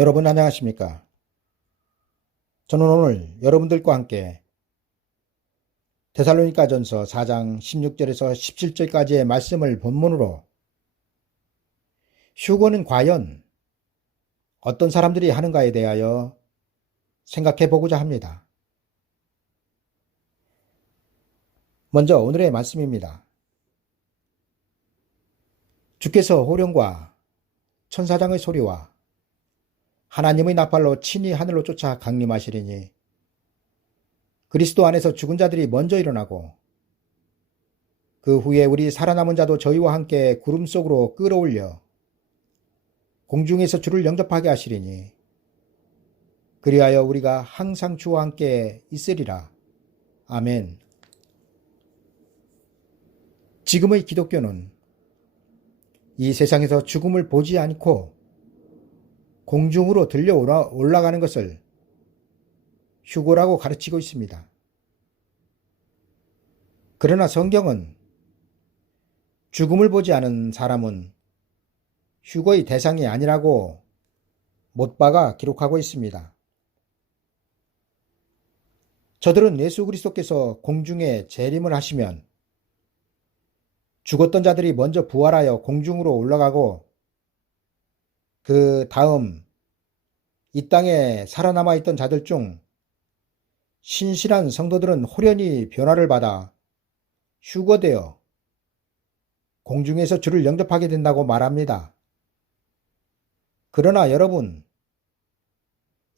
여러분 안녕하십니까? 저는 오늘 여러분들과 함께 데살로니가전서 4장 16절에서 17절까지의 말씀을 본문으로 휴거는 과연 어떤 사람들이 하는가에 대하여 생각해 보고자 합니다. 먼저 오늘의 말씀입니다. 주께서 호령과 천사장의 소리와 하나님의 나팔로 친히 하늘로 쫓아 강림하시리니 그리스도 안에서 죽은 자들이 먼저 일어나고 그 후에 우리 살아남은 자도 저희와 함께 구름 속으로 끌어올려 공중에서 주를 영접하게 하시리니 그리하여 우리가 항상 주와 함께 있으리라. 아멘. 지금의 기독교는 이 세상에서 죽음을 보지 않고 공중으로 들려 올라가는 것을 휴거라고 가르치고 있습니다. 그러나 성경은 죽음을 보지 않은 사람은 휴거의 대상이 아니라고 못 박아 기록하고 있습니다. 저들은 예수 그리스도께서 공중에 재림을 하시면 죽었던 자들이 먼저 부활하여 공중으로 올라가고 그 다음 이 땅에 살아남아 있던 자들 중 신실한 성도들은 호련히 변화를 받아 휴거되어 공중에서 주를 영접하게 된다고 말합니다. 그러나 여러분,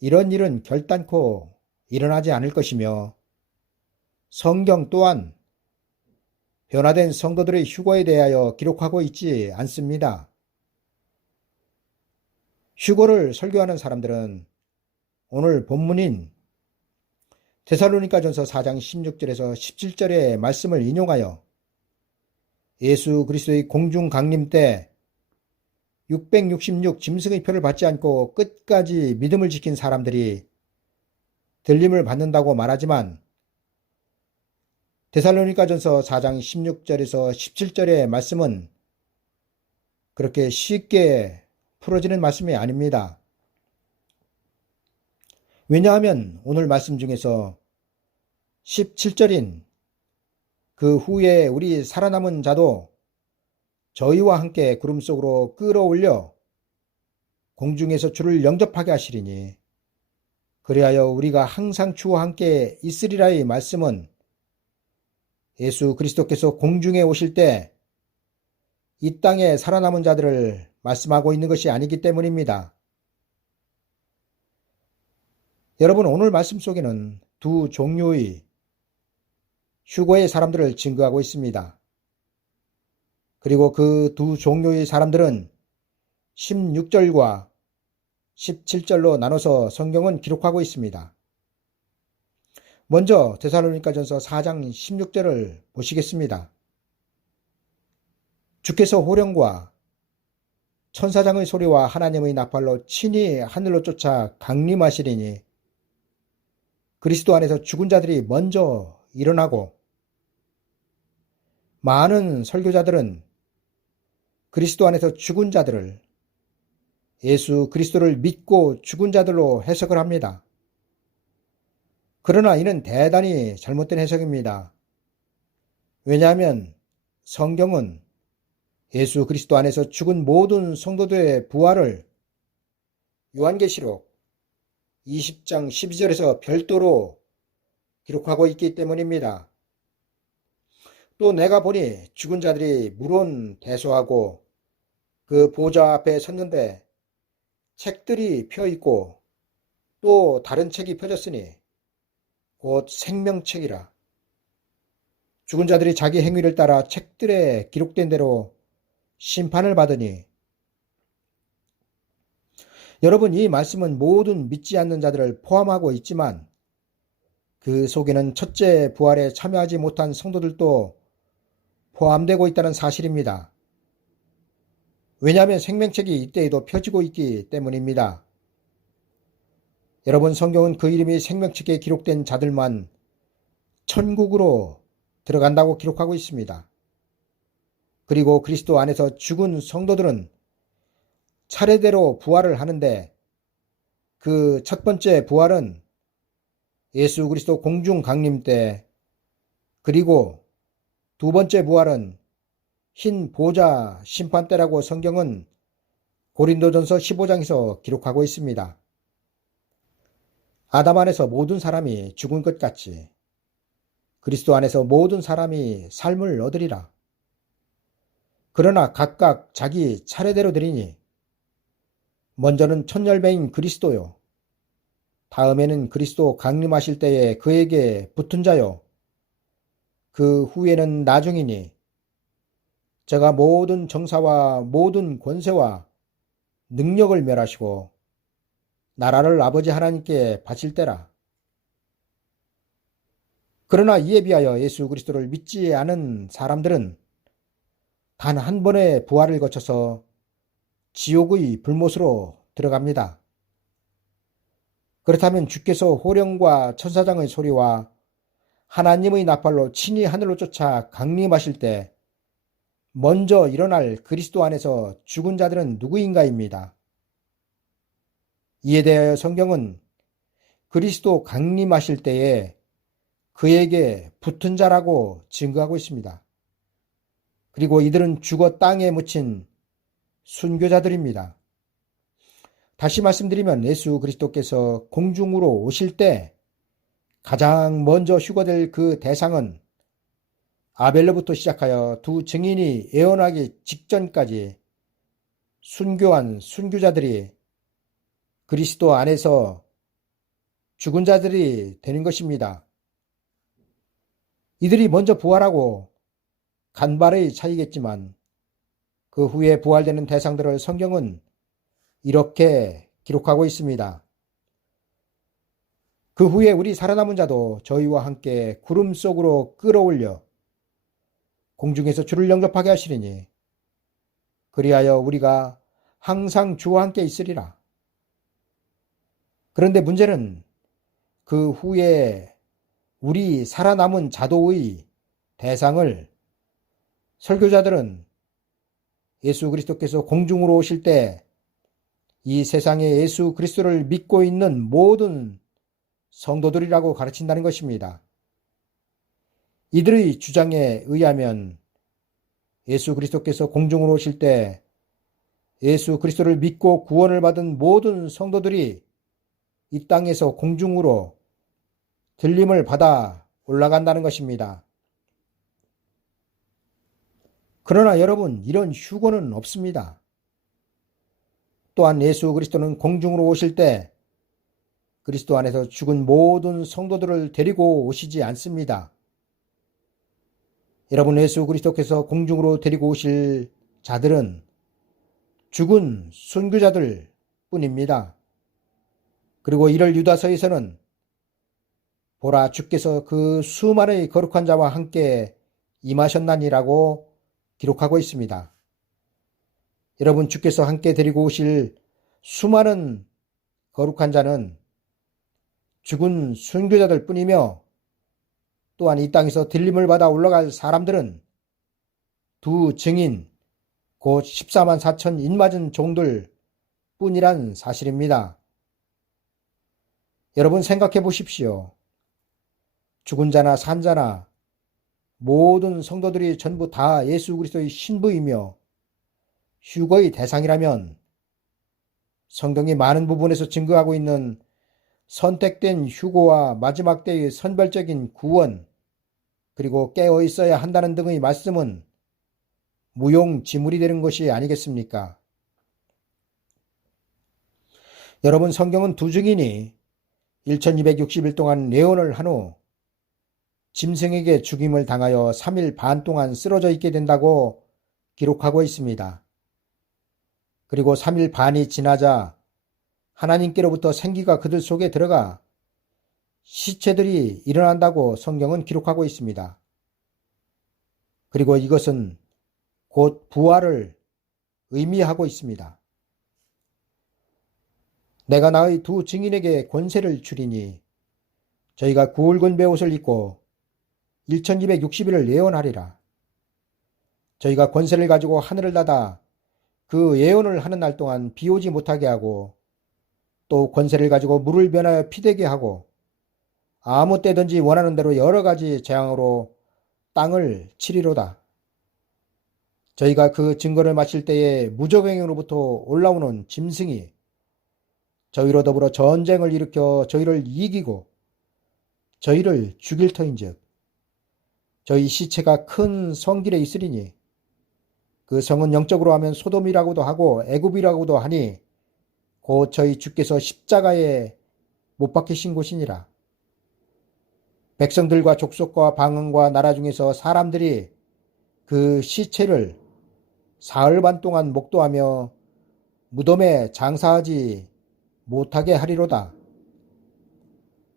이런 일은 결단코 일어나지 않을 것이며 성경 또한 변화된 성도들의 휴거에 대하여 기록하고 있지 않습니다. 휴거를 설교하는 사람들은 오늘 본문인 데살로니가전서 4장 16절에서 17절의 말씀을 인용하여 예수 그리스도의 공중 강림 때 666 짐승의 표를 받지 않고 끝까지 믿음을 지킨 사람들이 들림을 받는다고 말하지만 데살로니가전서 4장 16절에서 17절의 말씀은 그렇게 쉽게 풀어지는 말씀이 아닙니다. 왜냐하면 오늘 말씀 중에서 17절인 그 후에 우리 살아남은 자도 저희와 함께 구름 속으로 끌어올려 공중에서 주를 영접하게 하시리니 그리하여 우리가 항상 주와 함께 있으리라의 말씀은 예수 그리스도께서 공중에 오실 때 이 땅에 살아남은 자들을 말씀하고 있는 것이 아니기 때문입니다. 여러분, 오늘 말씀 속에는 두 종류의 휴거의 사람들을 증거하고 있습니다. 그리고 그 두 종류의 사람들은 16절과 17절로 나눠서 성경은 기록하고 있습니다. 먼저 데살로니가전서 4장 16절을 보시겠습니다. 주께서 호령과 천사장의 소리와 하나님의 나팔로 친히 하늘로 쫓아 강림하시리니 그리스도 안에서 죽은 자들이 먼저 일어나고 많은 설교자들은 그리스도 안에서 죽은 자들을 예수 그리스도를 믿고 죽은 자들로 해석을 합니다. 그러나 이는 대단히 잘못된 해석입니다. 왜냐하면 성경은 예수 그리스도 안에서 죽은 모든 성도들의 부활을 요한계시록 20장 12절에서 별도로 기록하고 있기 때문입니다. 또 내가 보니 죽은 자들이 물론 대소하고 그 보좌 앞에 섰는데 책들이 펴있고 또 다른 책이 펴졌으니 곧 생명책이라. 죽은 자들이 자기 행위를 따라 책들에 기록된 대로 심판을 받으니 여러분, 이 말씀은 모든 믿지 않는 자들을 포함하고 있지만 그 속에는 첫째 부활에 참여하지 못한 성도들도 포함되고 있다는 사실입니다. 왜냐하면 생명책이 이때에도 펴지고 있기 때문입니다. 여러분, 성경은 그 이름이 생명책에 기록된 자들만 천국으로 들어간다고 기록하고 있습니다. 그리고 그리스도 안에서 죽은 성도들은 차례대로 부활을 하는데 그 첫 번째 부활은 예수 그리스도 공중 강림 때, 그리고 두 번째 부활은 흰 보좌 심판 때라고 성경은 고린도전서 15장에서 기록하고 있습니다. 아담 안에서 모든 사람이 죽은 것 같이 그리스도 안에서 모든 사람이 삶을 얻으리라. 그러나 각각 자기 차례대로 되리니 먼저는 천열배인 그리스도요. 다음에는 그리스도 강림하실 때에 그에게 붙은 자요. 그 후에는 나중이니 저가 모든 정사와 모든 권세와 능력을 멸하시고 나라를 아버지 하나님께 바칠 때라. 그러나 이에 비하여 예수 그리스도를 믿지 않은 사람들은 단 한 번의 부활을 거쳐서 지옥의 불못으로 들어갑니다. 그렇다면 주께서 호령과 천사장의 소리와 하나님의 나팔로 친히 하늘로 쫓아 강림하실 때 먼저 일어날 그리스도 안에서 죽은 자들은 누구인가입니다. 이에 대하여 성경은 그리스도 강림하실 때에 그에게 붙은 자라고 증거하고 있습니다. 그리고 이들은 죽어 땅에 묻힌 순교자들입니다. 다시 말씀드리면 예수 그리스도께서 공중으로 오실 때 가장 먼저 휴거될 그 대상은 아벨로부터 시작하여 두 증인이 예언하기 직전까지 순교한 순교자들이 그리스도 안에서 죽은 자들이 되는 것입니다. 이들이 먼저 부활하고 간발의 차이겠지만 그 후에 부활되는 대상들을 성경은 이렇게 기록하고 있습니다. 그 후에 우리 살아남은 자도 저희와 함께 구름 속으로 끌어올려 공중에서 주를 영접하게 하시리니 그리하여 우리가 항상 주와 함께 있으리라. 그런데 문제는 그 후에 우리 살아남은 자도의 대상을 설교자들은 예수 그리스도께서 공중으로 오실 때 이 세상에 예수 그리스도를 믿고 있는 모든 성도들이라고 가르친다는 것입니다. 이들의 주장에 의하면 예수 그리스도께서 공중으로 오실 때 예수 그리스도를 믿고 구원을 받은 모든 성도들이 이 땅에서 공중으로 들림을 받아 올라간다는 것입니다. 그러나 여러분, 이런 휴거는 없습니다. 또한 예수 그리스도는 공중으로 오실 때 그리스도 안에서 죽은 모든 성도들을 데리고 오시지 않습니다. 여러분, 예수 그리스도께서 공중으로 데리고 오실 자들은 죽은 순교자들 뿐입니다. 그리고 이를 유다서에서는 보라, 주께서 그 수많은 거룩한 자와 함께 임하셨나니라고 기록하고 있습니다. 여러분, 주께서 함께 데리고 오실 수많은 거룩한 자는 죽은 순교자들 뿐이며 또한 이 땅에서 들림을 받아 올라갈 사람들은 두 증인, 곧 14만 4천 인맞은 종들 뿐이란 사실입니다. 여러분 생각해 보십시오. 죽은 자나 산 자나 모든 성도들이 전부 다 예수 그리스도의 신부이며 휴거의 대상이라면 성경이 많은 부분에서 증거하고 있는 선택된 휴거와 마지막 때의 선별적인 구원, 그리고 깨어 있어야 한다는 등의 말씀은 무용지물이 되는 것이 아니겠습니까? 여러분, 성경은 두 증인이 1260일 동안 예언을 한 후 짐승에게 죽임을 당하여 3일 반 동안 쓰러져 있게 된다고 기록하고 있습니다. 그리고 3일 반이 지나자 하나님께로부터 생기가 그들 속에 들어가 시체들이 일어난다고 성경은 기록하고 있습니다. 그리고 이것은 곧 부활을 의미하고 있습니다. 내가 나의 두 증인에게 권세를 주리니 저희가 굵은 베옷을 입고 1260일을 예언하리라. 저희가 권세를 가지고 하늘을 닫아 그 예언을 하는 날 동안 비 오지 못하게 하고 또 권세를 가지고 물을 변하여 피되게 하고 아무 때든지 원하는 대로 여러 가지 재앙으로 땅을 치리로다. 저희가 그 증거를 마칠 때에 무적행으로부터 올라오는 짐승이 저희로 더불어 전쟁을 일으켜 저희를 이기고 저희를 죽일 터인즉 저희 시체가 큰 성길에 있으리니 그 성은 영적으로 하면 소돔이라고도 하고 애굽이라고도 하니 곧 저희 주께서 십자가에 못 박히신 곳이니라. 백성들과 족속과 방언과 나라 중에서 사람들이 그 시체를 사흘 반 동안 목도하며 무덤에 장사하지 못하게 하리로다.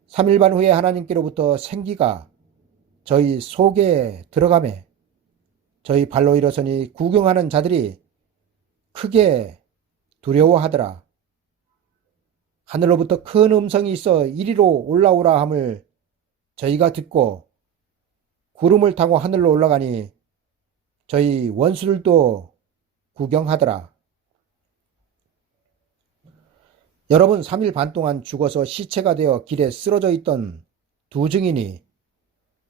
3일 반 후에 하나님께로부터 생기가 저희 속에 들어가매 저희 발로 일어서니 구경하는 자들이 크게 두려워하더라. 하늘로부터 큰 음성이 있어 이리로 올라오라 함을 저희가 듣고 구름을 타고 하늘로 올라가니 저희 원수들도 구경하더라. 여러분, 3일 반 동안 죽어서 시체가 되어 길에 쓰러져 있던 두 증인이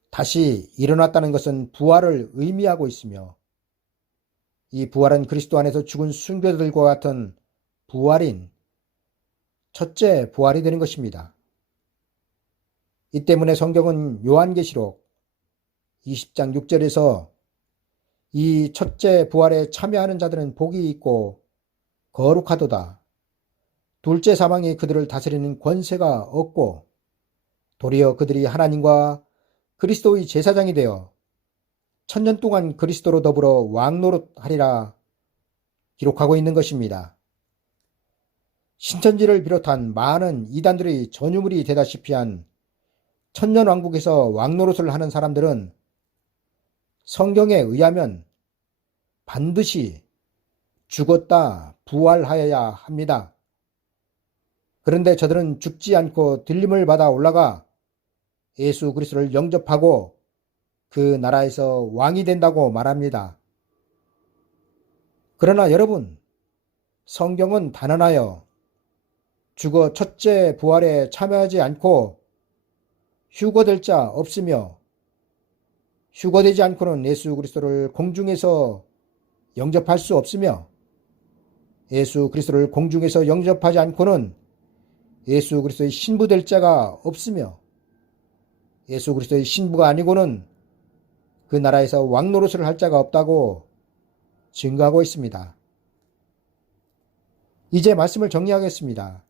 다시 일어났다는 것은 부활을 의미하고 있으며 이 부활은 그리스도 안에서 죽은 순교자들과 같은 부활인 첫째 부활이 되는 것입니다. 이 때문에 성경은 요한계시록 20장 6절에서 이 첫째 부활에 참여하는 자들은 복이 있고 거룩하도다. 둘째 사망이 그들을 다스리는 권세가 없고 도리어 그들이 하나님과 그리스도의 제사장이 되어 천년 동안 그리스도로 더불어 왕노릇하리라 기록하고 있는 것입니다. 신천지를 비롯한 많은 이단들의 전유물이 되다시피 한 천년왕국에서 왕노릇을 하는 사람들은 성경에 의하면 반드시 죽었다 부활하여야 합니다. 그런데 저들은 죽지 않고 들림을 받아 올라가 예수 그리스도를 영접하고 그 나라에서 왕이 된다고 말합니다. 그러나 여러분, 성경은 단언하여 죽어 첫째 부활에 참여하지 않고 휴거될 자 없으며 휴거되지 않고는 예수 그리스도를 공중에서 영접할 수 없으며 예수 그리스도를 공중에서 영접하지 않고는 예수 그리스도의 신부될 자가 없으며 예수 그리스도의 신부가 아니고는 그 나라에서 왕노릇을 할 자가 없다고 증거하고 있습니다. 이제 말씀을 정리하겠습니다.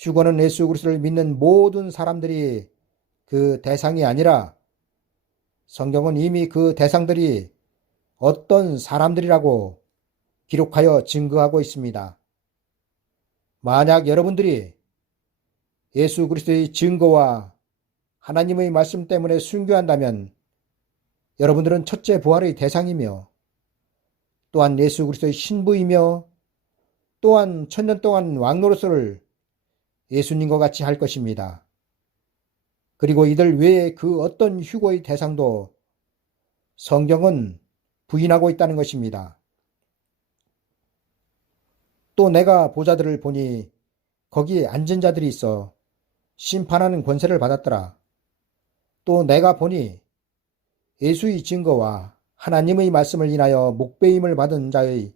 휴거는 예수 그리스도를 믿는 모든 사람들이 그 대상이 아니라 성경은 이미 그 대상들이 어떤 사람들이라고 기록하여 증거하고 있습니다. 만약 여러분들이 예수 그리스도의 증거와 하나님의 말씀 때문에 순교한다면 여러분들은 첫째 부활의 대상이며 또한 예수 그리스도의 신부이며 또한 천년 동안 왕노릇을 예수님과 같이 할 것입니다. 그리고 이들 외에 그 어떤 휴거의 대상도 성경은 부인하고 있다는 것입니다. 또 내가 보자들을 보니 거기에 앉은 자들이 있어 심판하는 권세를 받았더라. 또 내가 보니 예수의 증거와 하나님의 말씀을 인하여 목배임을 받은 자의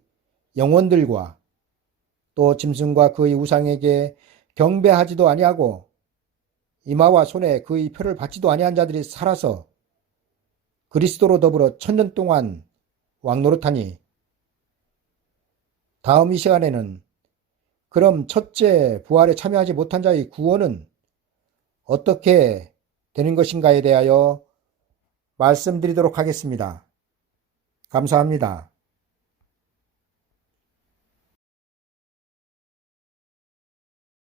영혼들과 또 짐승과 그의 우상에게 경배하지도 아니하고 이마와 손에 그의 표를 받지도 아니한 자들이 살아서 그리스도로 더불어 천년 동안 왕노릇하니 다음 이 시간에는 그럼 첫째 부활에 참여하지 못한 자의 구원은 어떻게 되는 것인가에 대하여 말씀드리도록 하겠습니다. 감사합니다.